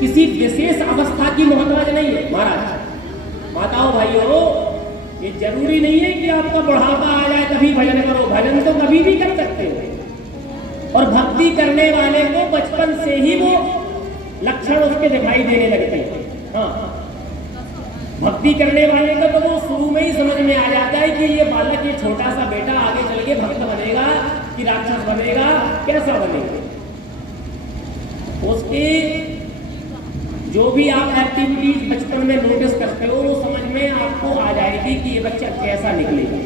किसी विशेष अवस्था की मोहताज नहीं है महाराज। माताओं भाइयों, ये जरूरी नहीं है कि आपका बुढ़ापा आ जाए तभी भजन करो, भजन तो कभी भी कर सकते हो। और भक्ति करने वाले को बचपन से ही वो लक्षण उसके दिखाई देने लगते हैं। हाँ, भक्ति करने वाले को तो वो शुरू में ही समझ में आ जाता है कि ये बालक, ये छोटा सा बेटा आगे चल के भक्त बनेगा कि राक्षस बनेगा, कैसा बनेगा। उसके जो भी आप एक्टिविटीज बचपन में नोटिस करते हो वो समझ में आपको आ जाएगी कि ये बच्चा कैसा निकलेगा।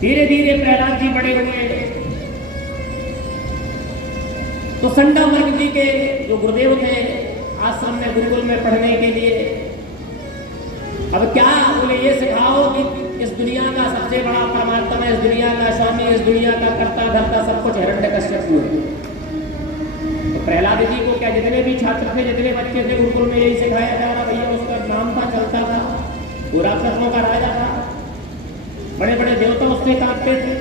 धीरे धीरे प्रहलाद जी बड़े हुए तो संडा वर्ग जी के जो गुरुदेव थे आश्रम में गुरुकुल में पढ़ने के लिए, अब क्या बोले, ये सिखाओ कि इस दुनिया का सबसे बड़ा परमात्मा, इस दुनिया का स्वामी, इस दुनिया का कर्ता धर्ता सब कुछ हिरण्यकश्यप है। तो प्रहलाद जी को क्या जितने भी छात्र थे, जितने बच्चे थे, गुरुकुल में यही सिखाया जा रहा, भैया उसका नाम था, चलता था, पूरा राक्षसों का राजा था, बड़े बड़े देवता उससे काटते थे।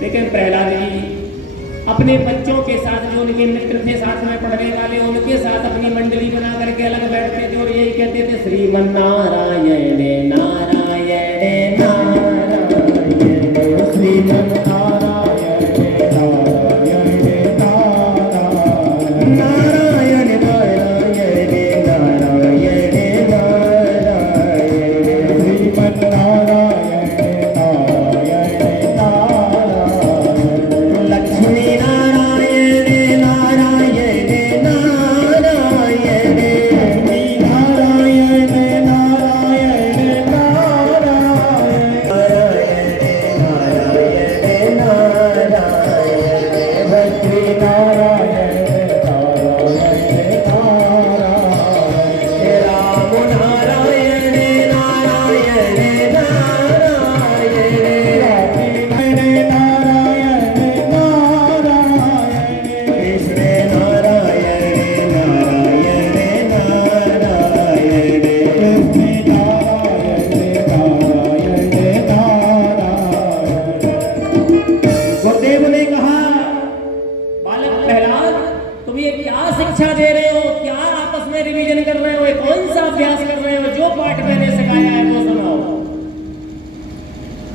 लेकिन प्रहलाद जी अपने बच्चों के साथ, जो उनके मित्र थे साथ में पढ़ने वाले, उनके साथ अपनी मंडली बना करके अलग बैठते थे और यही कहते थे, श्रीमन नारायण नारायण नारायण, श्रीमन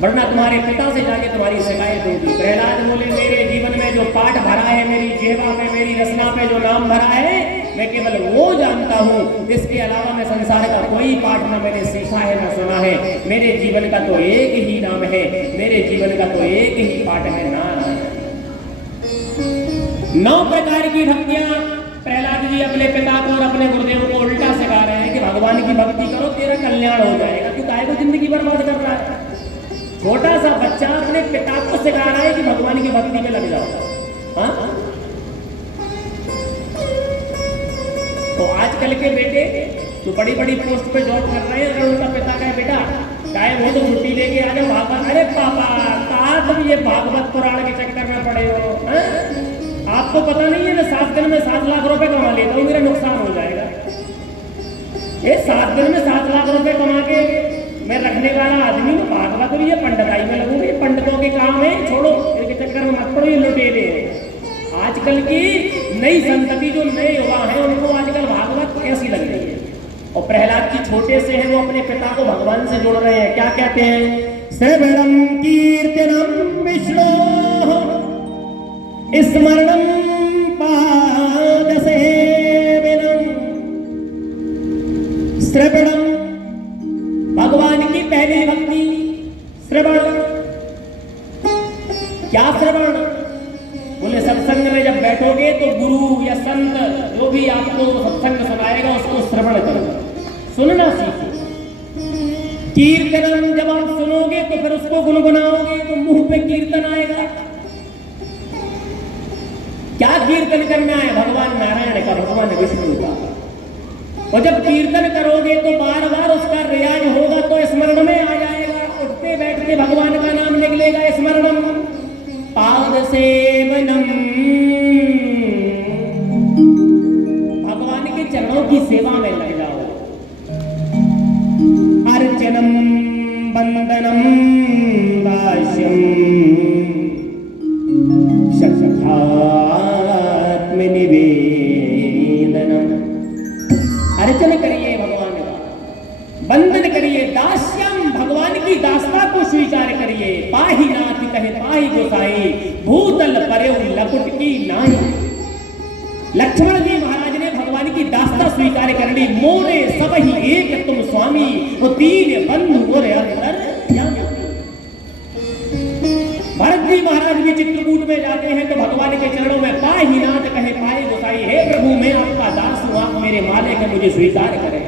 वरना तुम्हारे पिता से जाके तुम्हारी शिकायत होगी। प्रहलाद बोले, मेरे जीवन में जो पाठ भरा है, मेरी जेवा में, मेरी रचना पे जो नाम भरा है, मैं केवल वो जानता हूँ, इसके अलावा मैं संसार का कोई पाठ ना मैंने सीखा है ना सुना है। मेरे जीवन का तो एक ही नाम है, मेरे जीवन का तो एक ही पाठ है, नारायण। 9 प्रकार की भक्तियां प्रहलाद जी अपने पिता को और अपने गुरुदेव को उल्टा सिखा रहे हैं कि भगवान की भक्ति करो, तेरा कल्याण हो जाएगा। क्यों काहे को जिंदगी बर्बाद कर रहा है? छोटा सा बच्चा अपने पिता को सिखा रहा है कि भगवान की भक्ति में लग जाओ। हाँ, तो आजकल के बेटे जो बड़ी बड़ी पोस्ट पे जॉब कर रहे हैं, अगर उनका पिता कहे, बेटा टाइम हो तो छुट्टी लेके आ जाओ वापस, अरे पापा कहा तुम ये भागवत पुराण के चक्कर में पड़े हो? आपको पता नहीं है मैं 7 दिन में 7 लाख रुपए कमा लेता हूँ, मेरा नुकसान हो जाएगा। ये 7 दिन में 7 लाख रुपए कमा के मैं रखने वाला आदमी हूँ, भागवत और ये पंडिताई में लगूंगा, ये पंडितों के काम है, छोड़ो इनके चक्कर में मत पड़ो, ये लुटेरे हैं। आजकल की नई संतति जो नए युवा हैं उनको आजकल भागवत कैसी लग रही है। और प्रहलाद जी छोटे से हैं, वो अपने पिता को भगवान से जोड़ रहे हैं। क्या कहते हैं? श्रवणम कीर्तनम विष्णु स्मरणम पाद सेवनम। श्रवणम भगवान की पहली भक्ति श्रवण। क्या श्रवण? बोले सत्संग में जब बैठोगे तो गुरु या संत जो भी आपको सत्संग सुनाएगा उसको श्रवण करो, सुनना सीखो। कीर्तनम जब आप सुनोगे तो फिर उसको गुनगुनाओगे तो मुंह पे कीर्तन आएगा। क्या कीर्तन करना है? भगवान नारायण का, भगवान विष्णु का। और जब कीर्तन करोगे तो बार बार उसका रियाज होगा तो स्मरण में आ जाएगा, उठते बैठते भगवान का नाम निकलेगा। स्मरणम पाद सेवनम, भगवान के चरणों की सेवा में लग जाओ। अर्चनम वंदनम भाष्यम शखात्म निवेदनम। अर्चन करिए भगवान का, बंदन करिए दास्यम, भगवान की दासता को स्वीकार करिए। पाही नाथ कहे पाही गोसाई, भूतल परे लकुट की नाई। लक्ष्मण जी महाराज ने भगवान की दासता स्वीकार कर ली। मोरे सब ही एक तुम स्वामी, तो तीन बंधु मोरे अंतर जामी। भरत जी महाराज भी चित्रकूट में जाते हैं तो भगवान के चरणों में पाही नाथ कहे पाही गोसाई, हे प्रभु मैं आपका दास हूं, आप मेरे मालिक हैं, मुझे स्वीकार करें।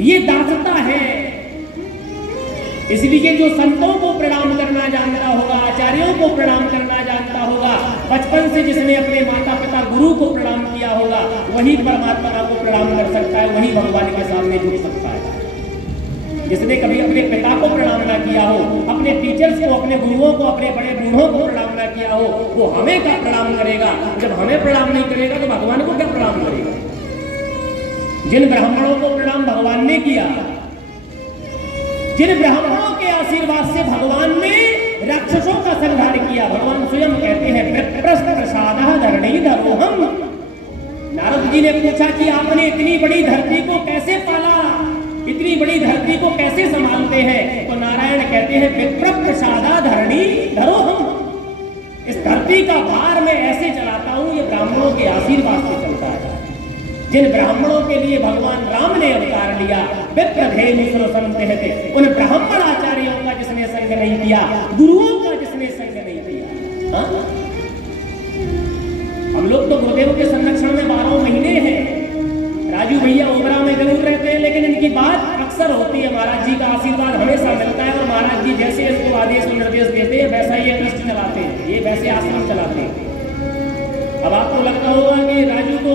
ये दासता है। इसलिए जो संतों को प्रणाम करना जानता होगा, आचार्यों को प्रणाम करना जानता होगा, बचपन से जिसने अपने माता पिता गुरु को प्रणाम किया होगा, वही परमात्मा को प्रणाम कर सकता है, वही भगवान के सामने झुक सकता है। जिसने कभी अपने पिता को प्रणाम ना किया हो, अपने टीचर्स को, अपने गुरुओं को, अपने बड़े बूढ़ों को प्रणाम ना किया हो, वो हमें क्या प्रणाम करेगा? जब हमें प्रणाम नहीं करेगा तो भगवान को क्या प्रणाम करेगा? जिन ब्राह्मणों को प्रणाम भगवान ने किया, जिन ब्राह्मणों के आशीर्वाद से भगवान ने राक्षसों का संहार किया, भगवान स्वयं कहते हैं प्रसाद धरणीधरोहम। नारद जी ने पूछा कि आपने इतनी बड़ी धरती को कैसे पाला, इतनी बड़ी धरती को कैसे संभालते हैं? तो नारायण कहते हैं विप्र प्रसादा धरणीधरोहम। इस धरती का भार मैं ऐसे चलाता हूं, ये ब्राह्मणों के आशीर्वाद से चलता है। जिन ब्राह्मणों के लिए भगवान राम ने अवतार लिया, विप्रधेनु सुरसंत, उन ब्राह्मण आचार्यों का जिसने संग नहीं किया, गुरुओं का जिसने संग नहीं किया। हम लोग तो गुरुदेव के संरक्षण में 12 महीने हैं। राजू भैया ओबरा में जरूर रहते हैं, लेकिन इनकी बात अक्सर होती है। महाराज जी का आशीर्वाद हमेशा मिलता है और महाराज जी जैसे इसको आदेश और निर्देश देते हैं वैसा ये ट्रस्ट चलाते हैं, ये वैसे आश्रम चलाते हैं। अब आपको लगता होगा कि राजू तो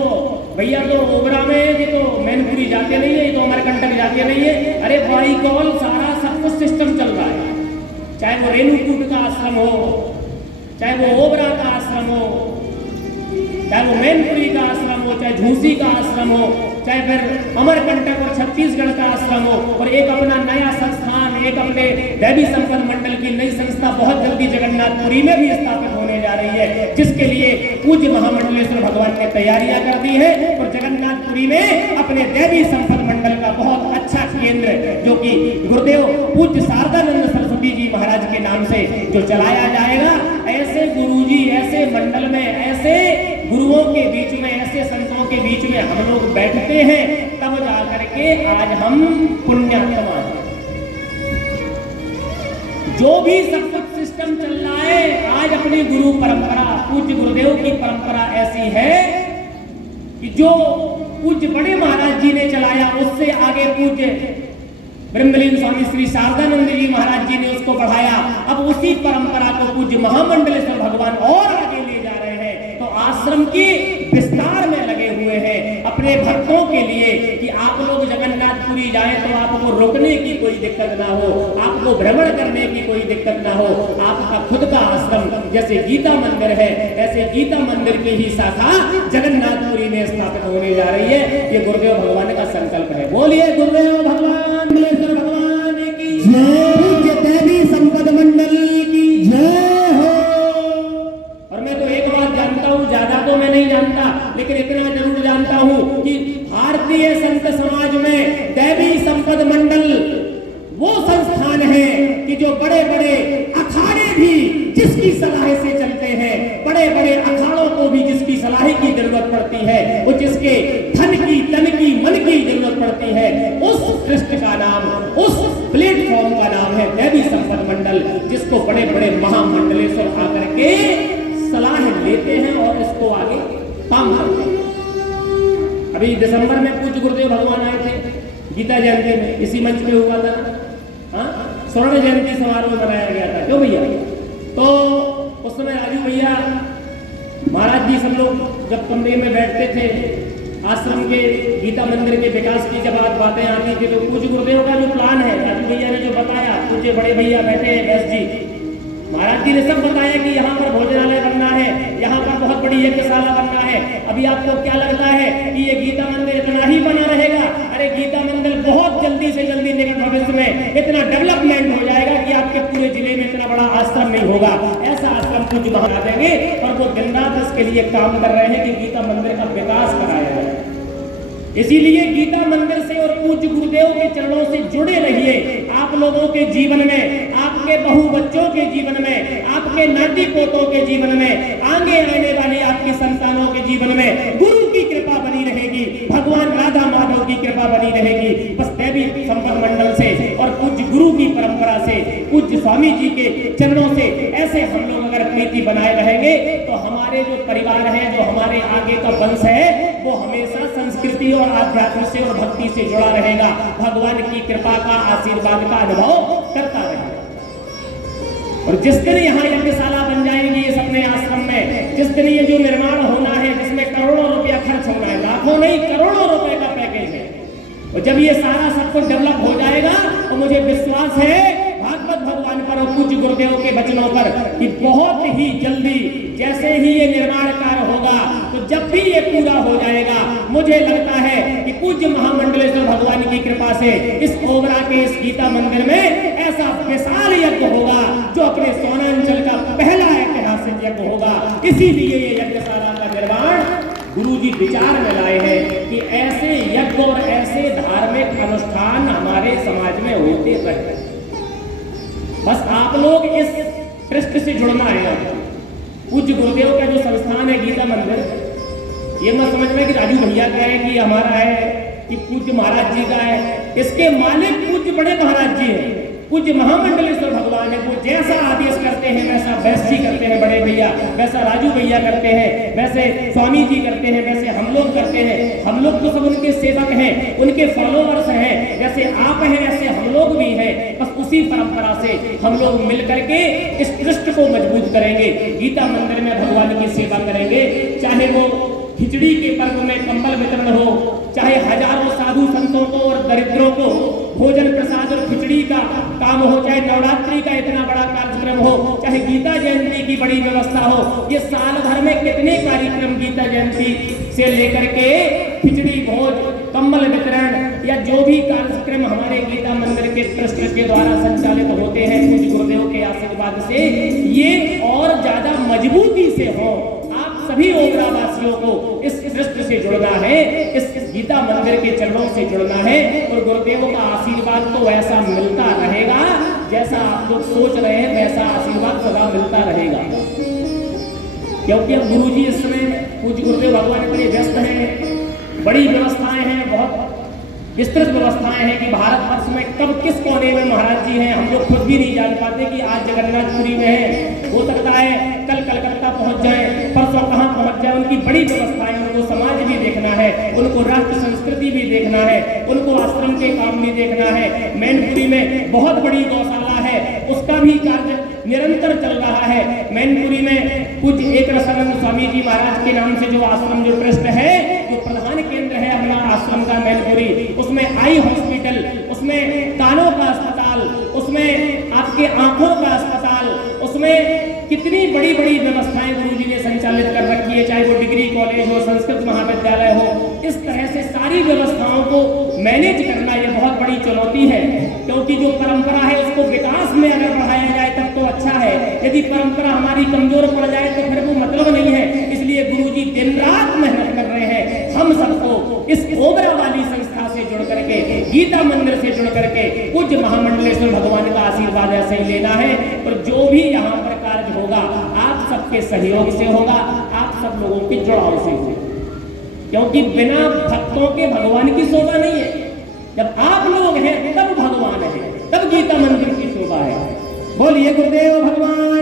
भैया तो ओबरा में, ये तो मैनपुरी जाते नहीं है, ये तो अमरकंटक जाते नहीं है। अरे भाई कॉल सारा सब कुछ सिस्टम चल रहा है, चाहे वो रेणुकूट का आश्रम हो, चाहे वो ओबरा का आश्रम हो, चाहे वो मैनपुरी का आश्रम हो, चाहे झूसी का आश्रम हो, चाहे फिर अमरकंटक और छत्तीसगढ़ का आश्रम हो, और एक अपना नया संस्थान, एक अपने दैवी संपन्न मंडल की नई संस्था बहुत जल्दी जगन्नाथपुरी में भी स्थापित होने जा रही है, जिसके लिए पूज्य महामंडलेश्वर भगवान ने तैयारियां कर दी है। और जगन्नाथपुरी में अपने दैवी संपन्न मंडल का बहुत अच्छा केंद्र, जो कि गुरुदेव पूज्य शारदानंद सरस्वती जी महाराज के नाम से जो चलाया जाएगा, ऐसे गुरुजी, ऐसे मंडल में, ऐसे गुरुओं के बीच में, ऐसे संतों के बीच में हम लोग बैठते हैं, तब जाकर के आज हम पुण्यात्मा हैं। जो भी सब कुछ सिस्टम चल रहा है, आज अपनी गुरु परंपरा, पूज्य गुरुदेव की परंपरा ऐसी है कि जो पूज्य बड़े महाराज जी ने चलाया, उससे आगे पूज्य ब्रह्मलीन स्वामी श्री शारदानंद जी महाराज जी ने उसको बढ़ाया। अब उसी परंपरा को पूज्य महामंडलेश्वर भगवान और आगे ले जा रहे हैं। तो आश्रम की विस्तार में लगे हुए हैं अपने भक्तों के लिए कि आप लोग जगन्नाथपुरी जाएं तो आपको रुकने की कोई दिक्कत ना हो, आपको भ्रमण करने की कोई दिक्कत ना हो। आपका खुद का आश्रम, जैसे गीता मंदिर है, ऐसे गीता मंदिर की ही शाखा जगन्नाथपुरी में स्थापित होने जा रही है। ये गुरुदेव भगवान का संकल्प है। बोलिए गुरुदेव भगवान की जय, पूज्य दैवी संपद मंडल की जय हो। और मैं तो एक बात जानता हूँ, ज्यादा तो मैं नहीं जानता, लेकिन इतना जरूर जानता हूँ कि भारतीय संत समाज में दैवी संपद मंडल वो संस्थान है कि जो बड़े बड़े अखाड़े भी जिसकी सलाह से चलते हैं, बड़े बड़े अखाड़ों को भी जिसकी सलाह की जरूरत पड़ती है, वो जिसके धन की, तन की, मन की जरूरत पड़ती है, उस ट्रस्ट का नाम, उस प्लेटफॉर्म का नाम है दैवी संपद मंडल, जिसको बड़े बड़े महामंडलेश्वर आकर के सलाह लेते हैं और इसको आगे काम करते हैं। अभी दिसंबर में पूज्य गुरुदेव भगवान आए थे गीता जयंती में, इसी मंच पे हुआ था, स्वर्ण जयंती समारोह मनाया गया था। क्यों भैया? तो उस समय राजू भैया महाराज जी सब लोग जब कमरे में बैठते थे, आश्रम के गीता मंदिर के विकास की जब बातें आती थी, तो पूज्य गुरुदेव का जो प्लान है, राजू भैया ने जो बताया, पूज्य बड़े भैया बैठे हैं व्यास जी, महाराज जी ने सब बताया कि यहाँ पर भोजनालय बनना है, यहाँ पर बहुत बड़ी यज्ञशाला बनना है। अभी आपको क्या लगता है कि ये गीता मंदिर इतना ही बना रहेगा? अरे गीता मंदिर बहुत जल्दी से जल्दी निकट भविष्य में इतना डेवलपमेंट हो जाएगा कि आपके पूरे जिले में इतना बड़ा आश्रम नहीं होगा। ऐसा आश्रम कुछ बना देंगे और वो दिन रात इसके लिए काम कर रहे हैं कि गीता मंदिर का विकास कराया जाए। इसीलिए गीता मंदिर से और पूज्य गुरुदेव के चरणों से जुड़े रहिए। आप लोगों के जीवन में, आपके बहू बच्चों के जीवन में, आपके नाती पोतों के जीवन में, आगे आने वाली आपकी संतानों के जीवन में गुरु की कृपा बनी रहेगी, भगवान राधा माधव की कृपा बनी रहेगी। बस देवी संपन्न मंडल से और पूज्य गुरु की परंपरा से, पूज्य स्वामी जी के चरणों से ऐसे हम लोग अगर प्रीति बनाए रहेंगे तो हमारे जो परिवार है, जो हमारे आगे का वंश है, वो हमेशा संस्कृति और आध्यात्म से और भक्ति से जुड़ा रहेगा, भगवान की कृपा का, आशीर्वाद का अनुभव करता रहेगा। और जिस दिन यहाँ यज्ञशाला बन जाएगी इस अपने आश्रम में, जिस दिन ये जो निर्माण होना है, जिसमें करोड़ों रुपया खर्च होना है, लाखों नहीं करोड़ों रुपए का पैकेज है, और जब ये सारा सब कुछ डेवलप हो जाएगा तो मुझे विश्वास है भागवत भगवान पर और पूज्य गुरुदेव के वचनों पर कि बहुत ही जल्दी जैसे ही ये निर्माण कार्य होगा, तो जब भी ये पूरा हो जाएगा, मुझे लगता है कि पूज्य महामंडलेश्वर भगवान की कृपा से इस ओबरा के इस गीता मंदिर में ऐसा विशाल यज्ञ होगा जो अपने सोनांचल का पहला ऐतिहासिक यज्ञ होगा। इसीलिए ये यज्ञशाला का निर्माण गुरुजी विचार में लाए हैं कि ऐसे यज्ञ और ऐसे धार्मिक अनुष्ठान हमारे समाज में होते रहे। बस आप लोग इस ट्रस्ट से जुड़ना है। पूज्य गुरुदेव का जो संस्थान है गीता मंदिर, ये मत समझ में कि राजू भैया का है कि हमारा है कि पूज्य महाराज जी का है। इसके मालिक पूज्य बड़े महाराज जी हैं, पूज्य महामंडलेश्वर भगवान है। वो जैसा आदेश करते हैं वैसा वैस जी करते हैं, बड़े भैया वैसा राजू भैया करते हैं, वैसे स्वामी जी करते हैं, वैसे हम लोग करते हैं। हम लोग तो सब उनके सेवक हैं, उनके फॉलोअर्स हैं। जैसे आप हैं वैसे हम लोग भी हैं। बस उसी परंपरा से हम लोग मिल करके इस ट्रस्ट को मजबूत करेंगे, गीता मंदिर में भगवान की सेवा करेंगे। चाहे वो खिचड़ी के पर्व में कंबल वितरण हो, चाहे हजारों साधु संतों को और दरिद्रों को भोजन प्रसाद और खिचड़ी का काम हो, चाहे नवरात्रि का इतना बड़ा कार्यक्रम हो, चाहे गीता जयंती की बड़ी व्यवस्था हो। ये साल भर में कितने कार्यक्रम गीता जयंती से लेकर के खिचड़ी भोज, कंबल वितरण या जो भी कार्यक्रम हमारे गीता मंदिर के ट्रस्ट के द्वारा संचालित होते हैं पूज्य गुरुदेव के आशीर्वाद से, ये और ज्यादा मजबूती से हो। सभी ओबरा वासियों को इस ट्रस्ट से जुड़ना है, इस गीता मंदिर के चरणों से जुड़ना है और गुरुदेव का आशीर्वाद तो वैसा मिलता रहेगा जैसा आप लोग सोच रहे हैं, वैसा आशीर्वाद सदा मिलता रहेगा। क्योंकि अब गुरुजी इस समय पूज्य गुरुदेव भगवान इतने व्यस्त हैं, बड़ी व्यवस्थाएं हैं, बहुत विस्तृत व्यवस्थाएं हैं कि भारतवर्ष में कब किस कोने में महाराज जी हैं हम लोग खुद भी नहीं जान पाते कि आज जगन्नाथपुरी में है, हो सकता है कल कलकत्ता पहुंच जाए, परसों कहां पहुंच जाए। उनकी बड़ी व्यवस्थाएं, उनको समाज भी देखना है, उनको राष्ट्र संस्कृति भी देखना है, उनको आश्रम के काम भी देखना है। मैनपुरी में बहुत बड़ी गौशाला है, उसका भी कार्य निरंतर चल रहा है। मैनपुरी में पूज्य एक रसानंद स्वामी जी महाराज के नाम से जो आश्रम, जो ट्रस्ट है, जो प्रधान केंद्र है अपना आश्रम का मैनपुरी, उसमें आई हॉस्पिटल, उसमें कानों का अस्पताल, उसमें आपके आंखों का अस्पताल, उसमें कितनी बड़ी बड़ी व्यवस्थाएं गुरुजी ने संचालित कर रखी है, चाहे वो डिग्री कॉलेज हो, संस्कृत महाविद्यालय हो। इस तरह से सारी व्यवस्थाओं को मैनेज करना ये बहुत बड़ी चुनौती है, क्योंकि जो परंपरा है उसको विकास में अगर बढ़ाया जाए तब तो अच्छा है, यदि परंपरा हमारी कमजोर पड़ जाए तो फिर वो मतलब नहीं है। इसलिए गुरुजी दिन रात मेहनत कर रहे हैं हम सबको इस ओबरा वाली संस्था से जुड़ करके, गीता मंदिर से जुड़ करके पूज्य महामंडलेश्वर भगवान का आशीर्वाद ऐसे ही लेना है। और जो भी यहाँ पर कार्य होगा आप सबके सहयोग से होगा, आप सब लोगों के जुड़ाव से होगा, क्योंकि बिना भक्तों के भगवान की शोभा नहीं है। जब आप लोग हैं तब भगवान है, तब गीता मंदिर की शोभा है। बोलिए गुरुदेव भगवान